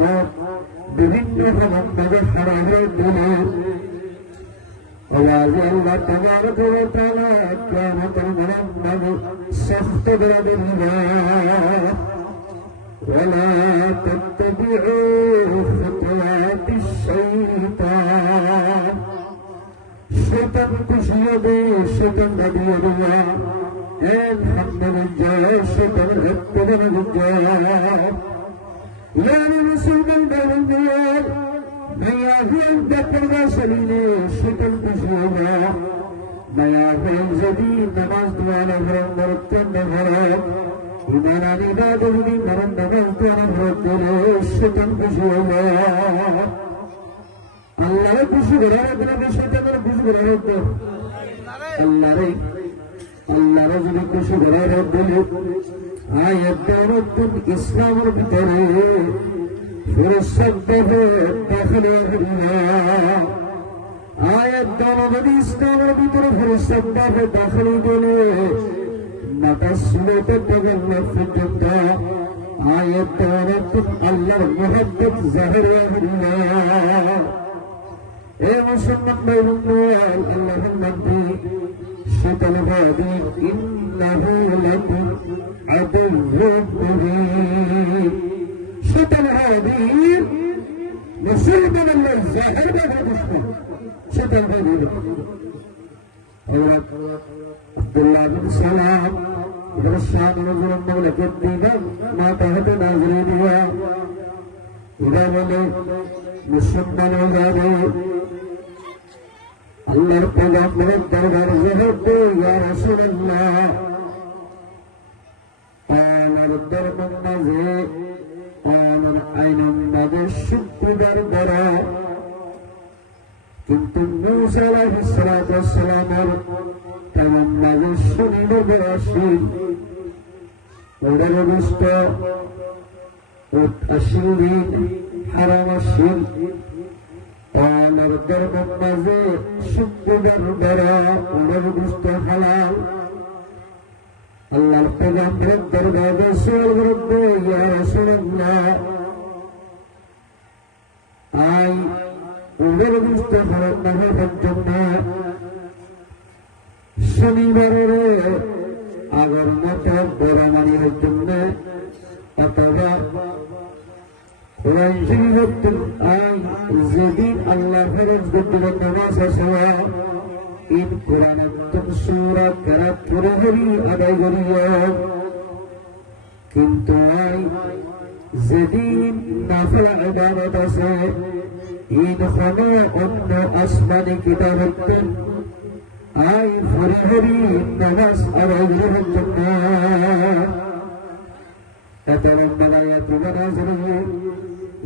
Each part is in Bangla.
নামক বিভিন্ন ভাবে হারামের দিনে আল্লাহ তাবারক ওয়া তাআলা কিয়ামতের দিনে সখত করে দিবেন ولا تتبعوا خطوات الشيطان شيطان كشيبه شيطان بديروا الحمد لله شيطان ربنا لله يا رسول الله ما يفعل بكر سليله شيطان كشيبه ما يفعل زديد نماز دعاء فرمت النهار إيمان عباد الذي مرن نمت ونفرت الشيطان كشيبه الله كشيبه ربنا الشيطان كشيبه الله رجل كشيبه ربنا آيات نتن إسلام البتره فرصة داخل الله آيات نتن إسلام البتره فرصة داخل الله نتسلط تغلب في الجنة آيات نتن الله محبت ظاهر الله إيه مسلم بيرنوال اللهم انتي شيطان هادي إنه لكم عدو مبين شيطان هادي مسلم الله ظاهر بيرنوال شيطان هادي عبد الله بن سلام الشام نزل المولى كديدا ما تحت نازلينها إذا ولي مسلمان وزاره الله پیغمبر دربار زهد یا رسول الله قال الدرب النزي قال العين النزي الشد دربرا কিন্তু موسى عليه الصلاة والسلام তেমন নাজে শুনিল বেশিল ওদের অবস্থ আসিল হারাম আসিল ওনার দরবার মাঝে শুকুরের বেড়া ওনার অবস্থ হালাল আল্লাহর পেগাম্বরের দরবারে সওয়াল করবে ইয়া রাসূলুল্লাহ আই ওনার অবস্থ হালাল না হওয়ার জন্য শনিবারের আগের মতো বেড়ামারির জন্য অথবা যেদিন আল্লাহ ফরজ করতে নামাজ আসা ঈদ কোরআন সূরা কেরাত করে আদায় করিয়া কিন্তু যেদিন নাফিল ইবাদত আছে ঈদ হলো অন্য আসমানি কিতাব হতেন ফরি নামাজ আদায় করার জন্য تتربى آياتنا نازله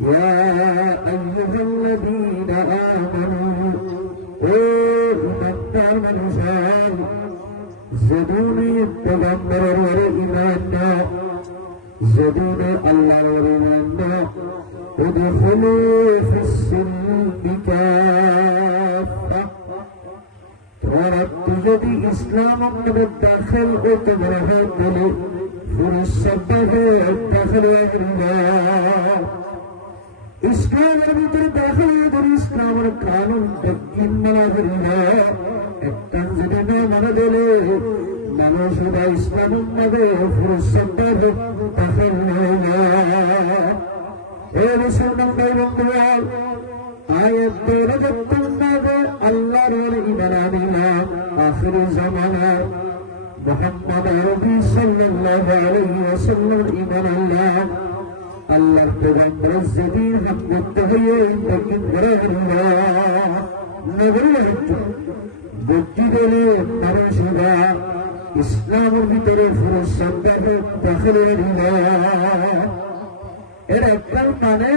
يا أيها الذين آمنوا مقدار من شاء زدوني تغمر ورئيمانا زدوني الله ورئيمانا ادخلوا في السلم كافة ورد যদি ইসলাম আমাদের দাখিল হতে বলা বলে ইসলামের ভিতরে দাখিল করে ইসলামের কানুন একটা যদি না মনে দিলে মানুষ ইসলামের মধ্যে পুরস্কার দাখিল হয় না এ মুসলমান ভাই বন্ধুরা আয়াত ধরে দেখতেন না আল্লাহর ঈমান আনিলাম আখির জামানা محمد عربي صلى الله عليه وسلم إيمان الله پیغمبر الزدين حق التهيئ لكن غير الله نظر بجي دلي مرشدا إسلام البتر فرصة داخل الله এর একটার মানে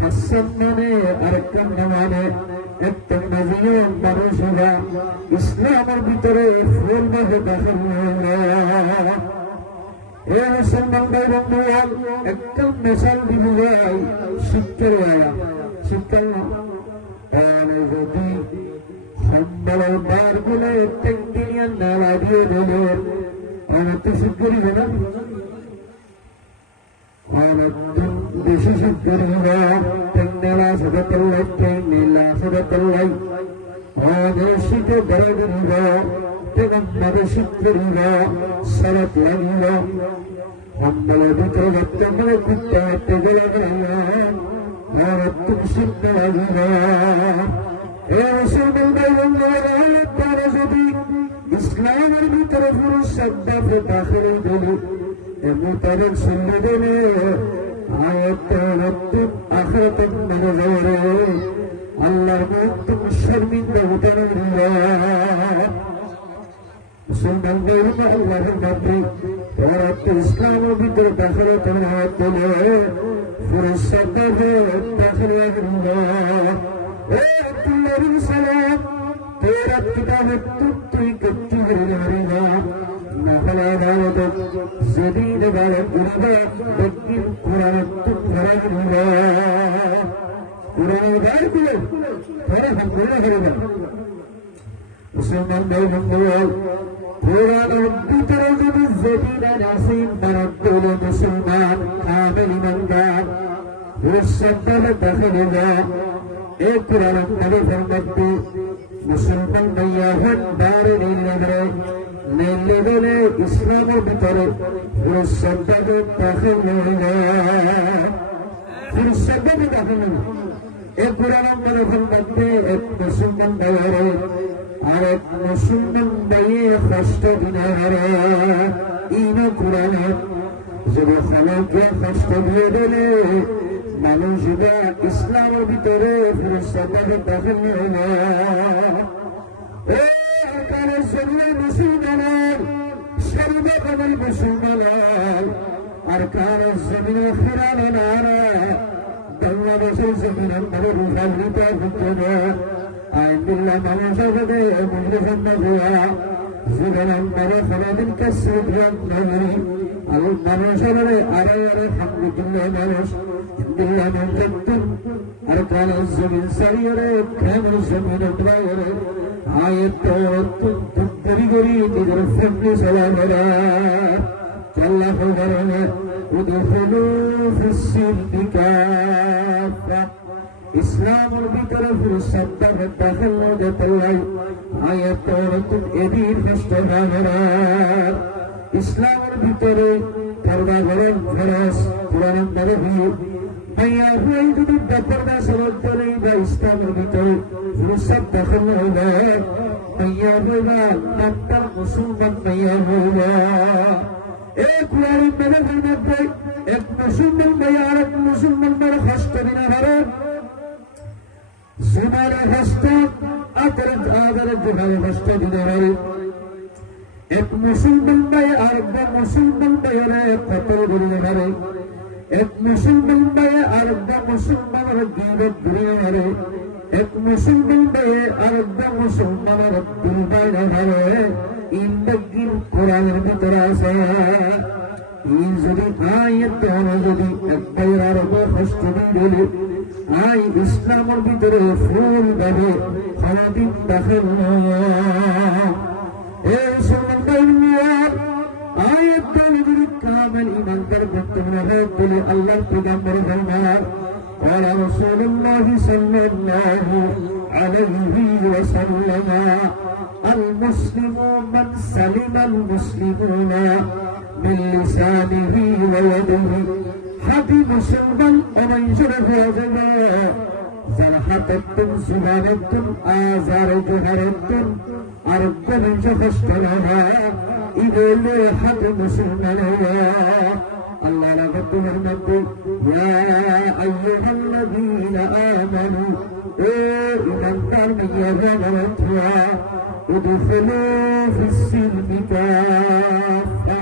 হাসান মানে আরেকটার মানে একটা নজির মানুষরা ইসলামের ভিতরে ফুল মাঝে দাখিল এ মুসলমান ভাই বন্ধুগণ একটা মিশাল দিল যায় শিক্ষার ওয়ালা শিক্ষার যদি সম্বলের বার গুলো টেকনিয়ান নালা দিয়ে দিলেন অনেক শিক্ষারই না خانتم بششكرها تنلا صدق الله تنلا صدق الله آدشك درجها تنمد شكرها صلت لها حمل بكرة ملكتا تجلها خانتم شكرها يا رسول الله الدرجة ইসলামের ভিতরে পুরুষ শব্দ দাখিল দিল এমতারে শুনে দিলে আয়াত আখিরাত মানে জোরে আল্লাহর মুক্তম শর্মিন্দা উঠানো মুসলমান বলল আল্লাহর নামে তোরা ইসলামের ভিতরে দাখিল করা হলো পুরুষ শব্দ দাখিল হলো ও আল্লাহর সালাম तेरा किताब तुत्ती कच्ची हरिना नफला दावत जदीद दावत गुरुदा बक्की कुरान तुम हरिना कुरान उदार दिए थोड़ा हम बोले हरिना मुसलमान भाई बंधुओं कुरान उद्दी तरह जब जदीद नासिम बरद्दोले मुसलमान कामिल ईमानदार उस शब्द में दाखिल होगा एक कुरान नबी फरमाते मुसलमान भैया हन बारे नीले बने इस्लामों भीतर वो शब्द जो दाखिल होगा फिर शब्द में दाखिल होगा एक कुरान में फरमाते एक मुसलमान भैया और एक मुसलमान भैया फर्स्ट दिन है इन कुरान जब खला के फर्स्ट दिए देने মানুষরা ইসলামের ভিতরে ফিরস্তাকে দাখিল হলো ও আরকানের জমিনে মুসলমানের সর্বকামের মুসলমানের আরকানের জমিনে ফিরানো নারা বাংলাদেশের জমিনে আমাদের রুহালিতা হতো না আইনুল্লাহ মানুষের সাথে মুজরিফান নবুয়া জীবন আমরা ফলাদিন কাছে ধ্যান নবী আর মানুষের আরে আরে হামদুলিল্লাহ মানুষ بالله من جدًا أركان الزمن سريرة كامل الزمن الدوائرة آية توت تبري غري تجرفني سلامنا كلا خبرنا ودخلوا في السلم كافة إسلام البكرة في الصدق الداخل نوجة الله آية توت إدير فاشتغامنا إسلام البكرة كربا غرم فرس قرآن النبي भैया हुए यदि बदरदा समझते नहीं था इस्लाम भीतर फुर्सत दाखिल होगा भैया होगा नब्बा मुसलमान भैया होगा एक वारी मेरे घर में गए एक मुसलमान भैया एक मुसलमान मेरे खस्ते बिना हरे जुमारे खस्ते आदर जुमारे खस्ते बिना हरे एक मुसलमान भैया एक मुसलमान भैया ने कत्ल बिना हरे एक मुसलमान भाई अरब मुसलमान गिरफ्त दुनिया हरे एक मुसलमान भाई अरब मुसलमान दिल भाई हरे इन बगिर कुरान भीतर आसा इन जदी आयत होना जदी एक भाई अरब खस्तबी बोले आई इस्लाम भीतर फूल भावे खादिम दाखिल ए सुमंदर आयत दावरी कामल ईमान कर बतमना है बोले अल्लाह पैगंबर फरमाया قال رسول الله صلى الله عليه وسلم المسلم من سلم المسلمون من لسانه ويده حدي مسلمان ومن شرف وجبا زلحتتم سبانتم آزار جهرتم أرد من شخصتنا إذا حد مسلمان الله لقد فرمت يا أيها الذين آمنوا إذا كان يغمرتها ادخلوا في السلم كافة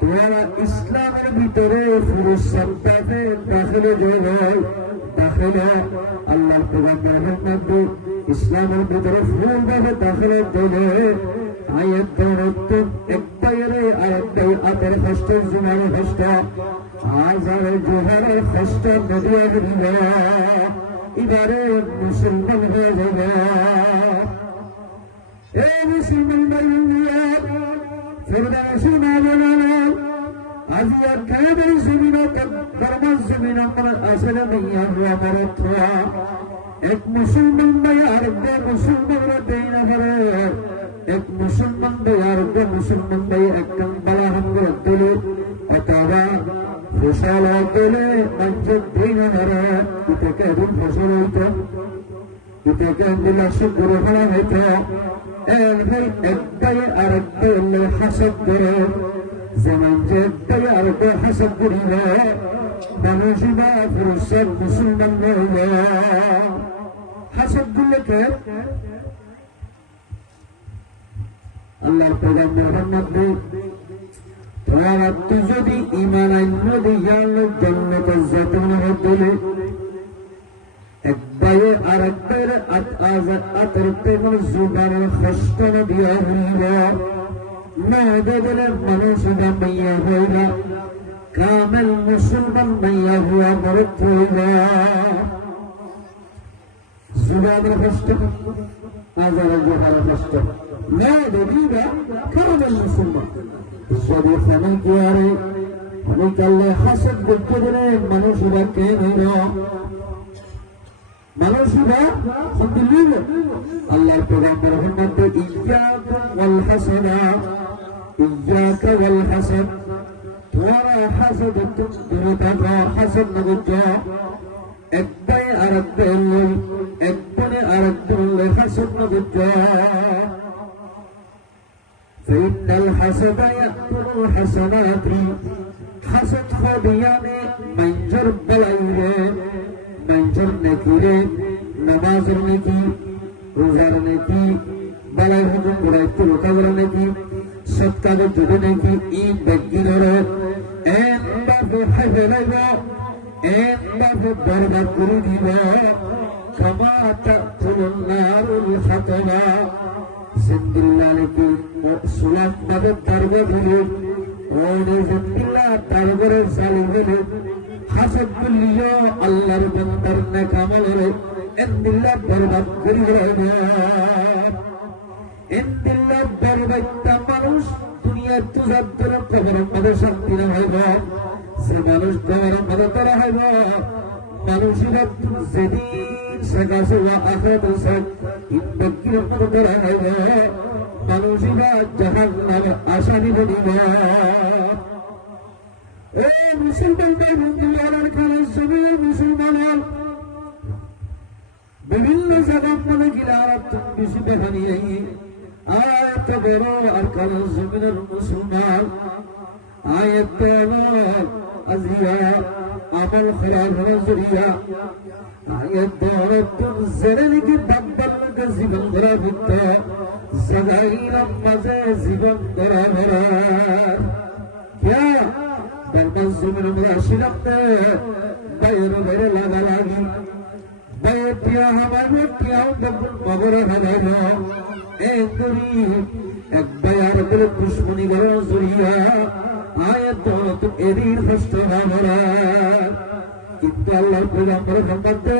তোমার ইসলামের ভিতরে পুরুষ সত্তাকে দাখিল জয় দাখিল আল্লাহর পেগম্বরের মধ্যে ইসলামের ভিতরে ফুলভাবে দাখিল জয় আয়াত দরত একবারে আয়াত দেয় আতের কষ্ট জুমার কষ্ট হাজার জোহারের কষ্ট নদিয়া দিবা এবারে মুসলমান হয়ে যাবে এই মুসলমান ভাইয়া ফিরদাউসি না বলানো আজিয়া কাদের জমিনও দরবার জমিনও আমার আসলে মাইয়া হুয়া মরত হুয়া এক মুসলমান ভাই আর এক মুসলমানরা দেয় না পারে এক মুসলমান ভাই আর এক মুসলমান ভাই একদম বালা হামগর দিলে অথবা ফসল দিলে মঞ্জুর দেয় না পারে এটাকে দিন ফসল হইতো এটাকে দিলে শুক্র ফলা হইতো এক ভাই এক ভাইয়ের আর এক ভাই হাসদ করে যেমন যে এক ভাই আর এক হাসদ করিল মানুষরা পুরুষের মুসলমান হইল হাসদ গুলোকে আল্লাহর পয়গম্বরের মধ্যে তোমার তুই যদি ঈমান আনলে দিয়াল জান্নাতে যেতে না দিলে এক ভাইয়ের আর এক ভাইয়ের আজাদ আতরতে মানে জুবানের কষ্ট না দিয়া হইল না দিলে মানুষরা মাইয়া হইল কামেল মুসলমান মাইয়া হুয়া মরত হইল জুবানের কষ্ট আজাদ জুবানের কষ্ট না দিবা কামেল মুসলমান যদি খানে কি আরে অনেক আল্লাহ হাসদ করতে দিলে মানুষরা কে হইল মানুষরা দিল আল্লাহর পয়গম্বর মধ্যে ইয়াকা ওয়াল হাসানা ইয়াকা ওয়াল হাসাদ তোরা হাসদ তুমি থাকো হাসদ না করছো এক ভাই আর এক ভাই এক বোনে আর এক বোনে হাসদ না করছো فإن الحسد يأكل الحسنات حسد خديانه منجر بلايره منجر نكيره نمازر نكي روزار نكي بلاي حكم بلايته لوكاور نكي صدقه جوده نكي این بگیره این باب حفظه این باب برباد করে দিব كما تأكل النار الحطب জিন্দিল্লাহকে সুলাম বাদে তারগো দিলে ওনে জিন্দিল্লাহ তারগরে জালি দিলে হাসদ বলিও আল্লাহর বান্দার নেক আমলে ইন্দিল্লাহ বরবাদ করে দিল ইন্দিল্লাহ বরবাদ মানুষ দুনিয়ার তুজাদ্দর কবরের মধ্যে শান্তি না হইব সে মানুষ কবরের মধ্যে তারা হইব মানুষেরা যেদিন সেকাশে আখেরাত সাথ ইনবকির মধ্যে তারা হইব মানুষেরা জাহান্নামের আসামি বনিব ও মুসলমানদের বন্ধুদের খানে সবাই মুসলমান বিভিন্ন জায়গা মধ্যে গিলারাত বেশি দেখানি আয়াত বড় আর কাল জমিনের মুসলমান আয়াত আজিয়া আমল খরাব নজরিয়া আয়াত দরত জেরেকি বাদল জীবন ধরা ভিত্ত জাগাইলাম মাঝে জীবন ধরা ধরা क्या दरबार जमीन में आशीर्वाद दे বাইরে বাইরে লাগা লাগি বাইরে টিয়া হমাইলো টিয়া দবুল মগরে হলাইলো এই করি এক বায়ার বলে দুশ্মনী গরো জড়িয়া আয়াত তো এদিন কষ্ট আমরা কিন্তু আল্লাহর পয়গম্বর ফরমাতে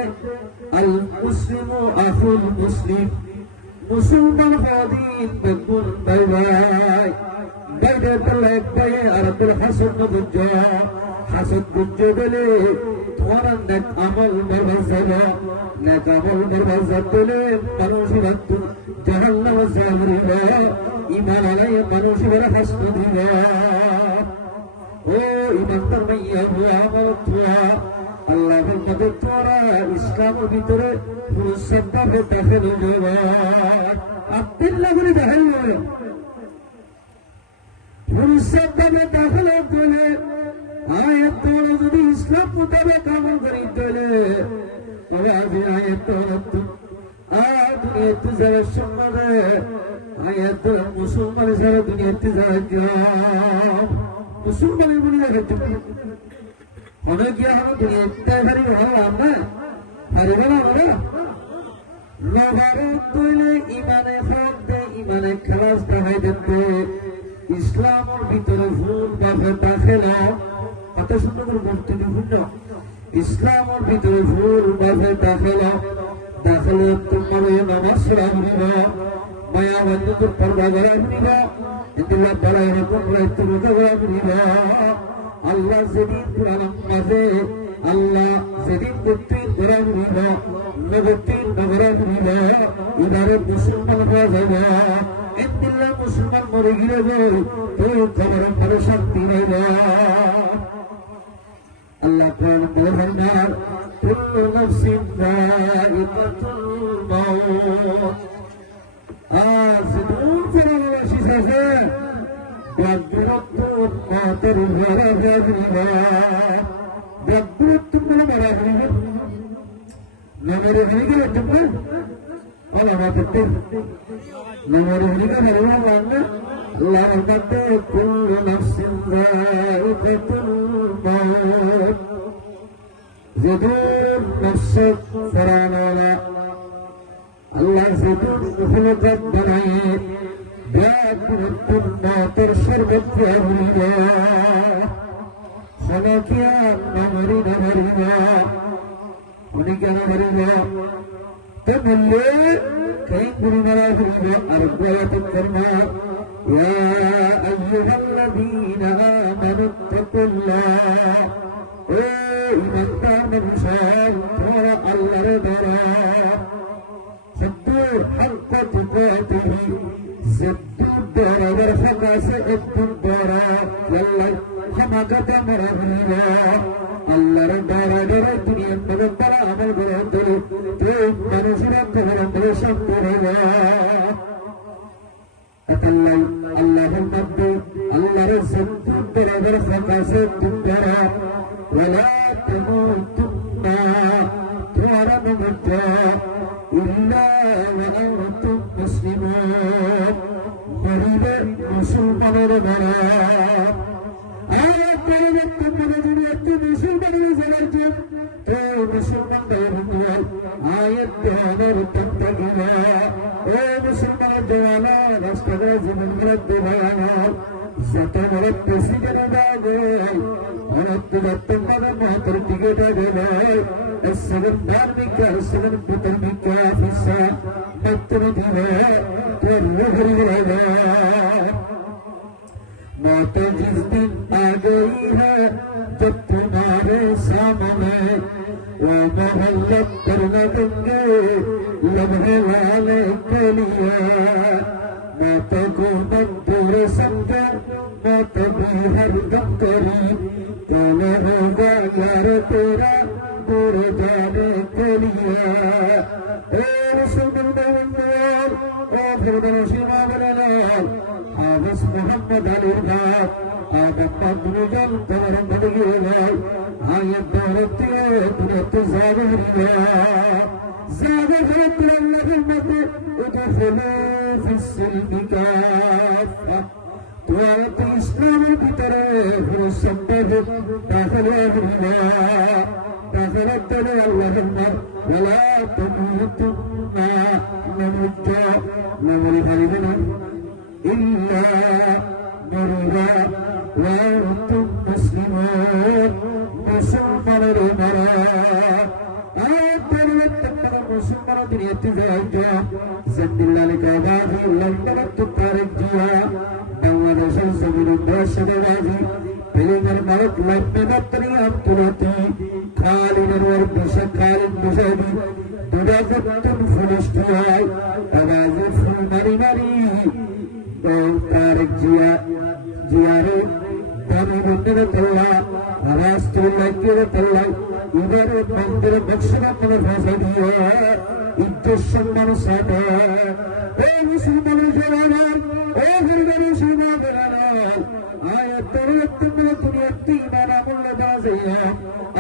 আল মুসলিমু আখুল মুসলিম মুসলমান হদিন বেকুন ভাই ভাই বাইরে তলে বাইরে আর বলে হাসদ নজর হাসদ গুঞ্জ বলে তোমার নেক আমল বরবাদ যাবে নেক আমল বরবাদ যাবে মানুষেরা জাহান্নাম জামরিবে ঈমান আলাই মানুষেরা হাসদ দিবে ও ঈমানদার মাইয়া হুয়া মাতুয়া আল্লাহর মধ্যে তোরা ইসলামের ভিতরে পুরুষেরা দাখিল হবে আব্দুল্লাহ বলে দাখিল হবে পুরুষেরা দাখিল হবে আয়াত তোরা যদি ইসলাম মোতাবেক আমল করি তাহলে তবে আজ আয়াত তোরা দুনিয়াতে যারা শুনবে আয়াত তোরা মুসলমান যারা দুনিয়াতে যারা মুসলমানের বলে দেখাচ্ছে অনেক গিয়া আমার দুনিয়াতে ভারী ভালো আমরা পারবে না আমরা নবারত তৈলে ইমানে হক দে ইমানে খালাস দেখাই দিতে ইসলামের ভিতরে ভুল ভাবে দাখিল কথা শুনে করে বলতে বিভিন্ন ইসলামের ভিতরে ভুল ভাবে দাখিল তোমার নামাজ রাখবিব মায়া বন্ধুদের পর্দা করাইব ইন্দিল্লাহ বালাই রকম রাইতে রোজা করাইব আল্লাহ যেদিন কোরআনের মাঝে আল্লাহ যেদিন ব্যক্তির কোরআন হইল নবতীর নগরান হইল এবারে মুসলমান হওয়া যাব ইন্দিল্লাহ মুসলমান মরে গিয়ে তুই খবর ভালো শান্তি হইল আল্লাহ কোরআন বলেন না কুল্লু নাফসিন যায়িকাতুল মাউত আজ দূর ফেরাবাসী আছে ব্যাঘ্রত্ব মাতার ঘরে ঘরে ব্যাঘ্রত্ব বলে মারা ঘুরিবে নমরে ঘুরিগে তোমরা বলা মাতাতে নমরে ঘুরিগে মারা মাননা আল্লাহ বলতে কুল্লু নাফসিন যায়িকাতুল মাউত যদুর নফস ফরানা আল্লাহ যদুর মুখলকাত বানায়ে ব্যাঘ্রত্ব মাতার সর্বত্র ঘুরিবে খনকিয়া নমরি নমরিবা উনি কেন মরিবা তো বললে কই গুরু মারা ঘুরিবে আর বয়াত করমা ইয়া আইয়ুহাল্লাযীনা আমানু তাকুল্লাহ ও ইমানদার নবীশান তোমরা আল্লাহর দ্বারা সত্য হক তুকাতিহি সত্য দ্বারা ফাকাসে একটু দ্বারা আল্লাহ ক্ষমা করতে মরা ঘুরিবা আল্লাহর দ্বারা দ্বারা দুনিয়ার মধ্যে তারা আমল গ্রহণ করে তুই মানুষেরা গ্রহণ করে সম্পূর্ণ আল্লাহর মধ্যে আল্লাহর সন্তুষ্টির আগে ফাঁকাসে তুমরা ওয়ালা তামুতুন্না তোমারা মমতা ইল্লা ওয়া আনতুম মুসলিমুন মরিবে মুসলমানের মারা আয়াত পড়ে তোমরা যদি একটু মুসলমানের জানাইছো তো মুসলমানদের হুকুম আয়াত দেওয়ার তত্ত্বগুলা ও মুসলমানের দেওয়ানা রাষ্ট্রের জীবনগুলো দেওয়ানা যত বড় প্রেসিডেন্ট দাগে অনেক তোমাদের মাত্র দিকে দাগে সেভেন ধার্মিকা সেভেন পুতর্মিকা ফিসা মাত্র দিলে তোর রুহরি লাগা मौत जिस दिन आ गई है जब तुम्हारे सामने वो मोहल्लत कर न देंगे लम्हे वाले के लिए मौत को मंजूर समझे मौत भी हरदम करीब कौन होगा यार तेरा दूर जाने के लिए ए मुसलमान ओ फिर शिमा बनाना হাফেজ মোহাম্মদ আলীর ঘাট আবার দুজন তোমার মনে গিয়ে যায় আয়ের দৌলতে দুনিয়াতে জাগরিয়া জাগরিয়া আল্লাহর মধ্যে উদখুলু ফিস-সিলমি কাফা তোমার ইসলামের ভিতরে সম্পদ দাখিল হইয়া দাখিলত করে আল্লাহর নাম ওয়ালা তামুতুন্না নামুজ্জা নামরি খালিদান إلا مرضى وأنتم مسلمون مسلمان المرأة مسلمان دنيا تزاوجا زند الله لك باغي لندن تطارق جوا بنغلاديش زمين الدوشة بازي بلغر مرد لبنا طريقا تلاتي خالد الوربشة خالد مشاهدي دودازة فلسطياي تبازي فلمري مري তারেক জিয়ারে দামি মন্দিরে তোল্লা রাষ্ট্রীয় তোল্লা এবারে মন্দিরে বক্সরা করে ভাষা দিয়ে ইজ্জত সম্মান সাথে এই মুসলমানের জওয়ান ও গরিবের মুসলমানের আয়াত পড়ে তোমরা দুনিয়াতে ঈমান আমল দাজে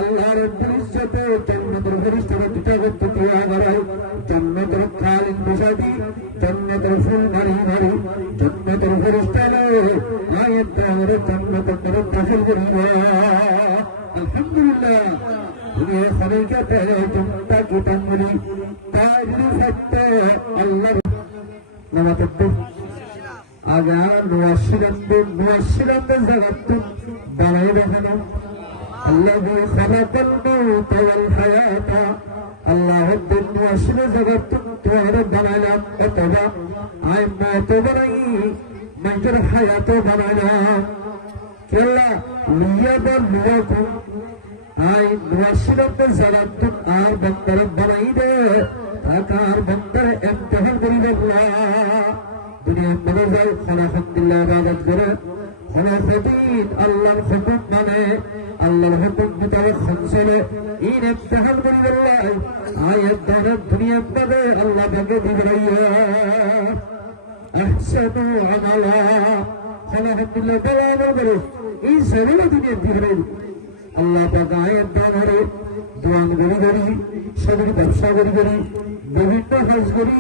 আল্লাহর ইজ্জতে জান্নাতের ফেরেশতারা দুটো পদ্ধতি আগারাই জান্নাতের খালিদ বসাদি জান্নাতের ফুল মারি মারি জান্নাতের ফেরেশতারা আয়াত পড়ে জান্নাতের তরফ দাখিল করিয়া আলহামদুলিল্লাহ দুনিয়া খলিকা পেলে জন্নাত কি তাঙ্গলি তাইলি ফতে আল্লাহ নামাতে আগা মুয়াশশিরানদের জাগাত বানাই দেখানো আল্লাহু খালাকাল মাউত ওয়াল হায়াতা আল্লাহ মুয়াশশিরা জাগাত তোমারে বানাইলাম অথবা আই মত বানাই মানুষের হায়াত বানাইলাম কেলা লিয়াবলুয়াকুম আই মুয়াশশিরাত জালাতুন আর বন্দর বানাই দে আকার বন্দর ইমতিহান করিব আল্লাহ দুনিয়া মনে যায় আলহামদুলিল্লাহ ইবাদত করে খনাফতিন আল্লাহর হুকুম মানে আল্লাহর হুকুম মোতাবেক চলে ইন ইমতিহান করিব আল্লাহ আয়াত দ্বারা দুনিয়া পাবে আল্লাহ তাকে দিবাইয়া আহসানু আমালা আলহামদুলিল্লাহ বলা আমল করে এই সবই দুনিয়া দিবাই আল্লাহ পাক আয়াত দ্বারা দোয়ান করি সবই ব্যবসা করি বিভিন্ন কাজ করি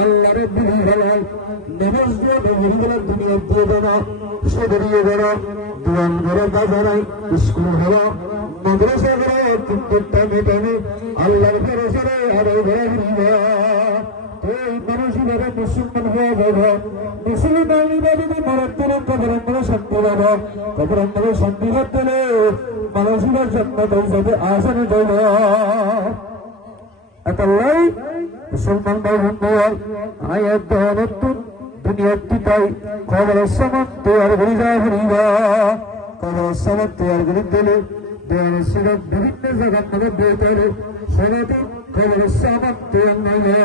আল্লাহরে দিবি ভালো নামাজ দিয়ে নবী বলা দুনিয়া দিয়ে দেনা সদরিয়ে বেড়া দোয়ান করে বাজারাই স্কুল হলো মাদ্রাসা করে কিন্তু টানে টানে আল্লাহর ফেরসরে আরো ঘরে ফিরিবা এই মানুষের মুসলমান হয়ে যাবে মুসলমান যদি মরত্তরে কবরন্দরে শান্তি পাবে কবরন্দরে শান্তি করতে মানুষের জান্নাত যাবে আসানে যাবে এতলাই মুসলমান ভাই বন্ধুরা আয়াত দহনতুন দুনিয়ার দিতাই কবরের সামান তৈয়ার করি যা হরিবা কবরের সামান তৈয়ার করে দিলে দেওয়ারের সিরাত বিভিন্ন জায়গার মধ্যে বেতারে সারাদিন কবরের সামান তৈয়ার নইলে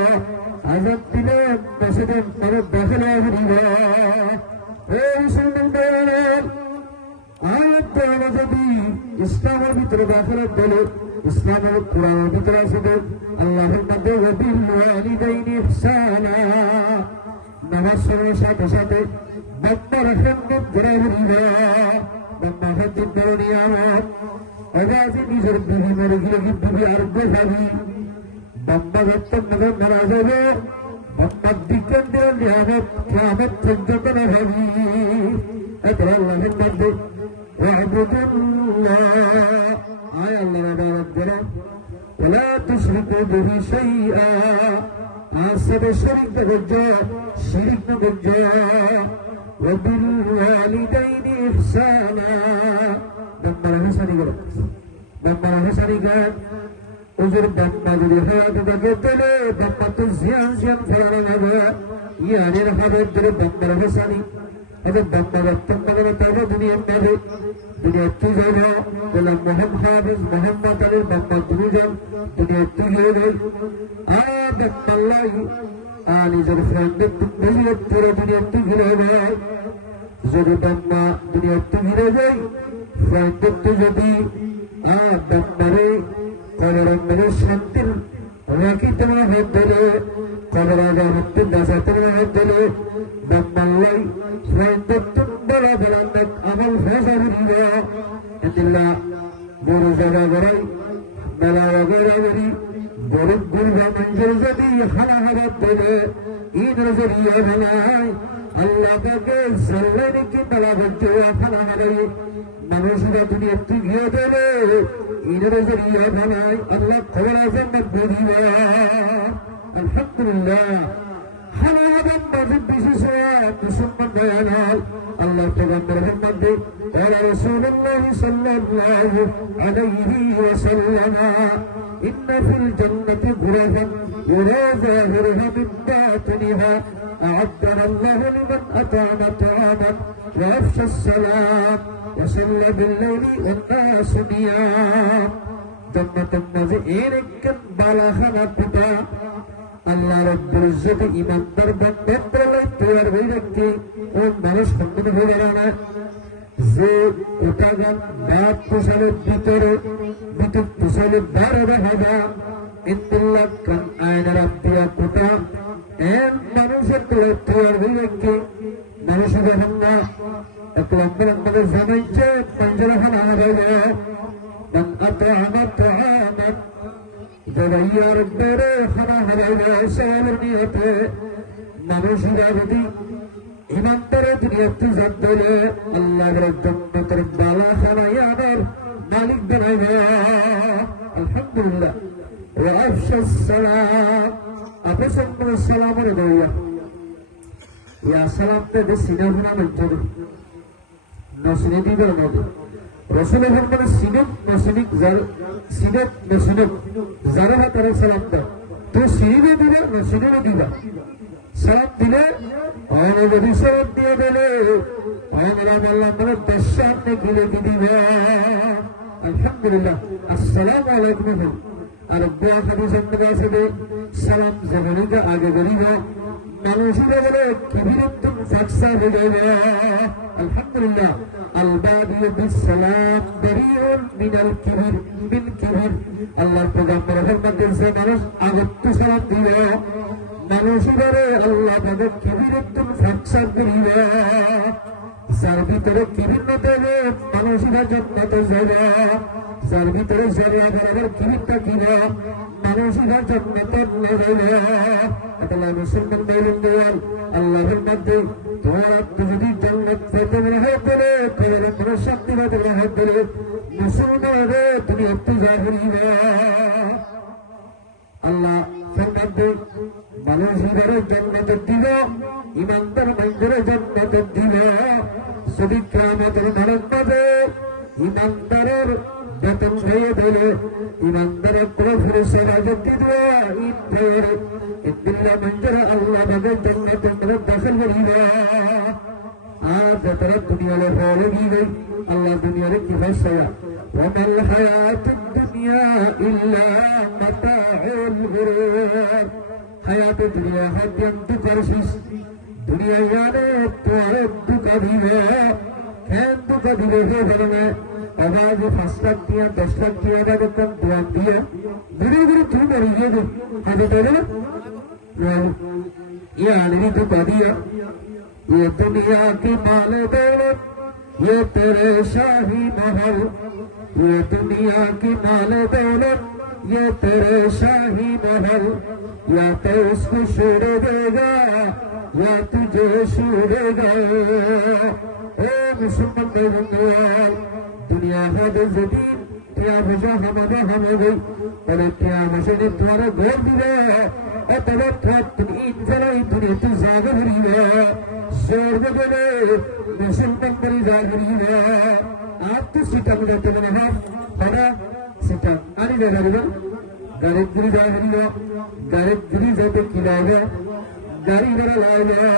আজাদ দিলে মসজিদের মধ্যে দাখিলা হরিবা এই মুসলমান ভাইয়ের আয়াত দেওয়া যদি ইসলামের ভিতরে দাখিলা দিলে ইসলামের কোরআনের ভিতরে আসবে আল্লাহর মধ্যে ওয়াবিল ওয়ালিদাইনি ইহসানা নামাজ পড়ার সাথে সাথে বাপ্পার খেদমত করে হরিবা বাপ্পা খেদমত করে নিয়ামত আজাদি নিজের বিবি মরে গেলে কি বিবি আরোগ্য ভাবি বাপ্পা যখন মনে মারা যাবে বাপ্পার বিজ্ঞান দেওয়ার নিয়ামত কিয়ামত পর্যন্ত না ভাবি এরপর আল্লাহর মধ্যে ওয়াবুদুল্লাহ আয় আল্লাহর ইবাদত করো ولا تشركوا به شيئا আসে শরীক নগজা শিরিক নগজা وبالوالدين إحسانا দম্মার হাসানি করো দম্মার হাসানি গান ওজোর দম্মা যদি হায়াত থাকে তাহলে দম্মা তো জিয়ান ফেরানো হবে ইয়ানের হাবের ধরে দম্মার হাসানি এদের দম্মা রক্তম মানে তবে দুনিয়ার পাবে দুনিয়ার তুই যাইবা বলে মোহাম্মদ আলীর দম্মা তুমি যান দুনিয়ার তুই যাই আর দম্মাল্লাই নিজের ফ্রেন্ডের দুনিয়ার পুরো দুনিয়ার তুই ঘিরে যায় যদি দম্মা দুনিয়ার তুই ঘিরে যায় ফ্রেন্ডের তুই যদি দম্মারে কবরঙ্গলের শান্তির রাখি তোমার হাত ধরে কবর আগে হাতে দাসা তোমার হাত ধরে দম্মাল্লাই ফ্রেন্ডের তুম্বরা বলান্নাক আমল ভাষা হরিবা এদিল্লা বড় জায়গা গড়াই মেলা বগেরা গড়ি গরিব গুলবা মঞ্জুর যদি হানা হাবাত দিলে ঈদ নজরিয়া বানায় আল্লাহ তাকে জল্লানি কি মেলা বলছে হানা হারাই মানুষরা দুনিয়া তুই গিয়ে দেবে ঈদ নজরিয়া বানায় আল্লাহ খবর আছেন না বলিবা আলহামদুলিল্লাহ হানা হাবাত মাঝে বিশেষ মুসলমান বয়ানাল আল্লাহ পেগম্বরের মধ্যে قال رسول الله صلى الله عليه وسلم إن في الجنة غرفا يرى ظاهرها من باطنها أعدها الله لمن أطعم طعاما وأفشى السلام وصلى بالليل والناس نيام جنة المزي إنك بالاخنا بتا الله رب العزة إمام دربا بطل تيار بيركي ومنش خمد بيرانا যে উঠাগান বাপ পোষালের ভিতরে ভিতর পোষালে 12,000 ইন্দিল্লাহ কান আয়নের আব্দিয়া কোটা এন মানুষের তোলে তৈয়ার হয়ে গিয়ে মানুষের যখন না এক লম্বা লম্বাকে জানাইছে পঞ্জরাখান আনা যায় মান আতা আমার তো আমার জবাইয়ার বেড়ে খানা হারাইলে সবার নিয়তে মানুষেরা যদি ইমানদারে দুনিয়াতে জাত দিলে আল্লাহর জান্নাতের বালাখানায় আমার মালিক বানাইবে আলহামদুলিল্লাহ ওয়া আফশাস সালাম আপনি সালামের দইয়া ইয়া সালামতে দে সিনা গুনা মঞ্জুর নসিনে দিবে না রাসূলের ফরমানে সিনত নসিনিক জার সিনত নসিনত জারা তার সালাম দে তো সিনে দিবে নসিনে দিবা সালাম দিলে আর যদি সালাম দিয়ে দিলে আমরা বললাম আমরা দর্শন গিলে দিব আলহামদুলিল্লাহ আসসালামু আলাইকুম আর দোয়া হাদিস আছে সালাম জমানিকে আগে করিব মানুষেরা বলে কিবিরতুন ফাকসা হয়ে যাবে আলহামদুলিল্লাহ আল বাদিউ বিসসালাম বারিউন মিনাল কিবির বিল কিবির আল্লাহ পয়গম্বর ফরমাতেন যে মানুষ আগত সালাম দিবে মানুষেরা আল্লাহ তাদের কিবিরতুন ফাকসা করিব যার ভিতরে কিবিরতে মানুষেরা জান্নাতে যাবে যার ভিতরে জড়িয়ে গেলে কিবিরটা কিনা মানুষেরা জান্নাতে নিয়ে যাবে তাহলে মুসলমান ভাইবোন আল্লাহর মধ্যে তোমরা যদি জান্নাত পেতে হয় বলে তোমার মনে শান্তি পেতে হয় বলে মুসলমানরে তুমি একটু জাহিরিবা আল্লাহ ফরমাতে মানুষেরা জান্নাতে দিল ইমানদার মানুষেরা জান্নাতে দিল যদি কিয়ামতের মাঠে ইমানদারের বেতন হয়ে দিল ইমানদারের প্রভুর সেবা করতে দিল ইন্দ্রের ইন্দ্রিয়া মঞ্জুর আল্লাহ তাদের জান্নাতের মধ্যে দাখিল করিব আর যারা দুনিয়ার ভালো গিয়ে আল্লাহ দুনিয়ার কি ভাষা وما الحياة الدنيا إلا متاع الغرور حياة الدنيا هديا تكرشش دنيا يعني توارد تكذبه كان تكذبه في ذلك আজ 5 লাখ দিয়া 10 লাখ দিয়া দেখতাম দোয়ান দিয়া ধীরে ধীরে তুমি মরে গিয়ে দে আগে তো ये आने तो दिया ये दुनिया की माल दौलत ये तेरे शाही महल ये दुनिया की माल दौलत ये तेरे शाही महल या तो उसको छोड़ देगा या तुझे छोड़ेगा ओ मुसलमान दुनिया हद जदीद क्या वजह हमारा हम हो गई और क्या मशीने तुम्हारा गोर दिया और तब तुम इन जलाई दुनिया तू जागर रही है जोर बगले मुसलमान बड़ी जागर रही है आप तो सीटा में जाते हैं बड़ा सीटा आने जा रही है गरीब गिरी जा रही है गरीब गिरी जाते किलाएगा गाड़ी मेरे लाएगा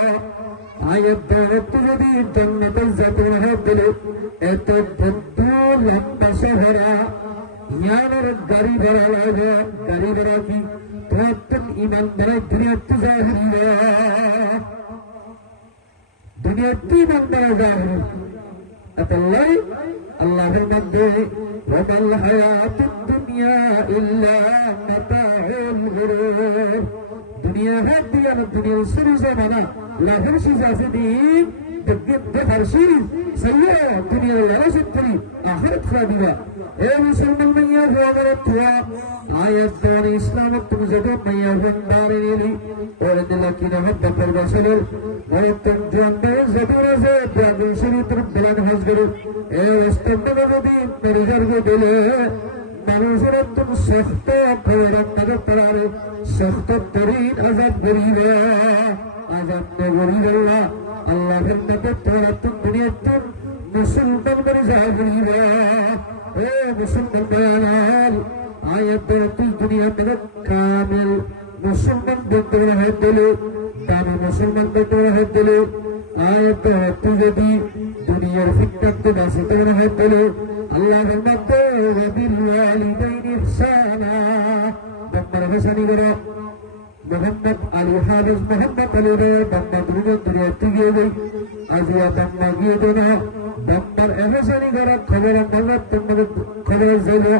आयत दावत যদি জান্নাতে যেতে হয় বলে এত বড় লম্বা শহরা ইয়ার গাড়ি ভাড়া লাগে গাড়ি ভাড়া কি তোর ইমানদার দুনিয়াতে জাহিরিয়া দুনিয়াতে ইমানদার জাহিরি আল্লাহ আল্লাহর মধ্যে ওয়াল হায়াতুদ দুনিয়া ইল্লা মাতাউল গুরুর दुनिया है दिया ना दुनिया शुरू से माना लेकिन शीजा से दीन देखर शीज सही है दुनिया लाला से थी आखिरत खराबी है ए मुसलमान मैया जो अगर तुआ आयत दानी इस्लाम तुम जगह मैया वंदारे ली और दिल की रहमत पर बसलो और तुम जानते जरूर से बादल शरीफ तरफ बलान हज करो ए वस्तुन में दीन परिजर को दिले মানুষের তুমি সত্য খবর তারা সত্য তরিন আজাদ করিবে আজাদ করিবে আল্লাহর মধ্যে তারা তুমি দুনিয়াতে মুসলমান করে যায় করিবে ও মুসলমান বায়াল আয়াত তুই দুনিয়া থেকে কামিল মুসলমান দেখতে হয় দিলে দামি মুসলমান দেখতে হয় দিলে আয়াত তুই যদি দুনিয়ার ফিতনাতে বাঁচতে হয় দিলে আল্লাহর মধ্যে وبالوالدين إحسانا بمر حسني غرا محمد علي حافظ محمد علي بمر درود درياتي گئی ازیا بمر گئی دونا بمر حسني غرا خبر الله تمر خبر زيلا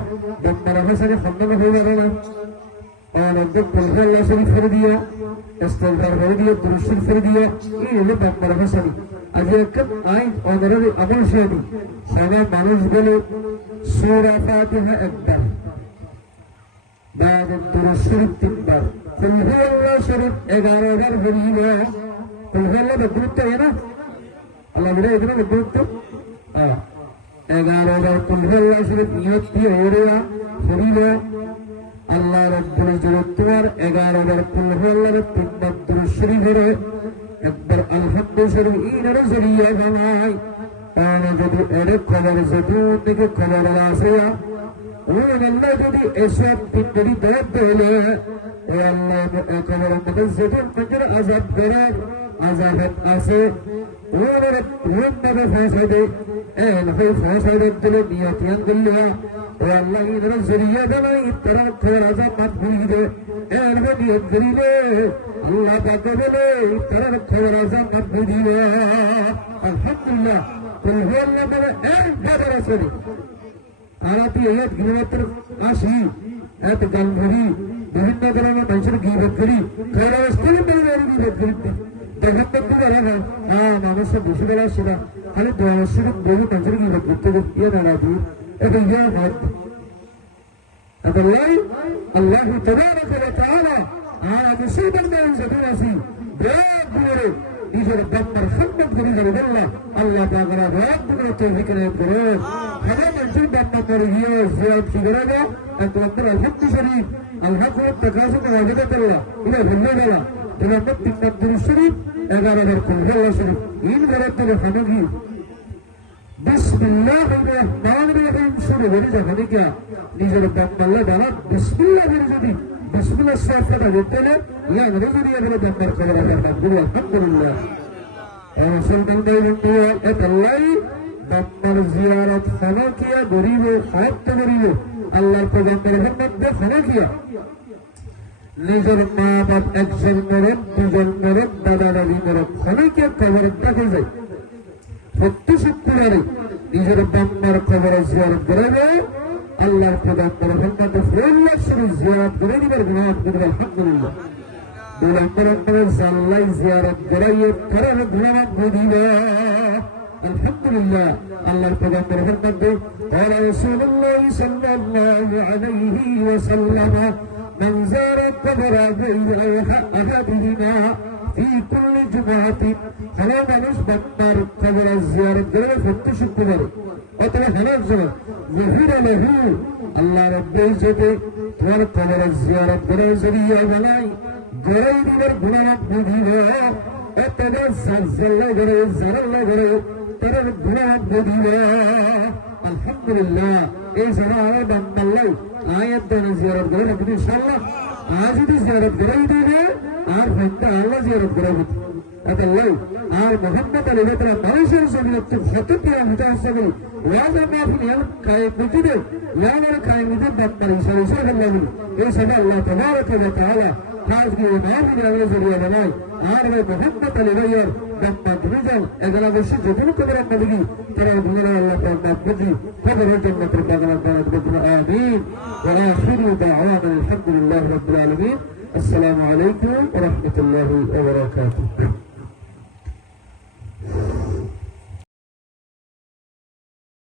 بمر حسني خندنا ہو گیا اور جب اللہ شریف کر دیا استغفار کر دیا درود شریف کر دیا یہ لے بمر حسني ازیا کب آئی اور عمل شادی سنا মানুষ বলে سورة فاتحة أكبر بعد الدروس شريف تكبر قل هو الله شريف إغارة غير غريبة قل هو الله بقولته هنا الله بره إذن بقولته إغارة غير قل هو الله شريف يوتي هوريا غريبة الله رب الجلال إغارة غير قل هو الله تكبر الدروس شريف أكبر الحمد شريف إين رزرية غماي أنا جدي أريد خبر زدون نك خبر راسيا وين الله جدي إشاب تدري داب بلا والله خبر نك زدون مجر عذاب قرار عذاب أسي ونبى فاسده نحو فاسد الدل نيتيان دلها والله إذا الزرية دلا يترى كورازا مدبولي نبى نيت دليله الله بقبله يترى كورازا مدبولي الحمد لله كل هو الله بقى هذا رسولي أنا تيجي كيلومتر أشي جنبري বিভিন্ন ধরনের মানুষের গিবত করি খারাপ স্থলে বেরিয়ে গিবত করি দেখেন তো বলা না মানুষের বেশি বেলা ছিল খালি দশর বহু মানুষের গিবত করতে ইয়ে না রাজি এটা ইয়ে মত আল্লাহ আল্লাহ তাবারাক ওয়া তাআলা আর মুসলমান মানুষ আছি বেগুরে নিজের বান্দার খিদমত করি আল্লাহ আল্লাহ পাকের রব্বুর তৌফিক নায়েব করে খালি মানুষের বান্দা করে গিয়ে জিয়ারত করে না একমাত্র আলহামদু শরীফ الحق والتكاثر واجبة الله إلى بالله إلى مدة الدين الشريف أجعل لكم الله شريف إن غربت لحنوكي بسم الله الرحمن الرحيم شروع ورجع هنيكا نجر بطن الله بارا بسم الله ورجدي بسم الله الصافة جدتنا يا ورجدي يا ورجدي أمر قبر الله الحمد لله رسول من دين الدنيا الله بطن زيارة خنوكيا غريبه حيث غريبه আল্লাহর পয়গম্বরের মধ্যে খনকিয়া নিজের মা বাপ একজন মরদ দুজন মরদ দাদা দাদি মরদ খনকিয়া কবরের দেখে যায় প্রতি শুক্রবারে নিজের বাম্মার কবরে জিয়ারত করাবে আল্লাহর পয়গম্বরের মধ্যে ফুল্লাহ শরীফ জিয়ারত করে দিবার গুনাহ করবে আলহামদুলিল্লাহ দুই নম্বর জাল্লাই জিয়ারত করাইয়ে তারা গুনাহ দিবে الحمد لله الله تبارك وتعالى قال رسول الله صلى الله عليه وسلم من زار قبر أو أحدهما في كل جمعة فلا نسبة قبر الزيارة فتش القبر أطلع خلاص ظهر له الله رب العزة تمر قبر الزيارة قبر زريا بناي غير بنا بدينا أتنا زلزال غير زلزال غير ترى الدنيا بدينا الحمد لله إيه زمان بند الله آيات دنا زيارة غير لكن إن شاء الله آج زيارة غير دينا آر بند الله زيارة غير هذا الله آر محمد عليه السلام مالشر سبيل خطب يا متأسفين وهذا ما في اليوم كاي مجده لا نرى كاي مجده بند مالشر الله إيه سبحان الله تبارك وتعالى خاص کی ایمان کی نام ذریعہ بنائے آر وہ محبت علی غیر محمد رجل اگلا وشی جدن قبر نبی ترى دنیا اللہ تعالی بدی قبر جنت ربنا ربنا آمین وآخر دعوانا الحمد لله رب العالمين السلام عليكم ورحمة الله وبركاته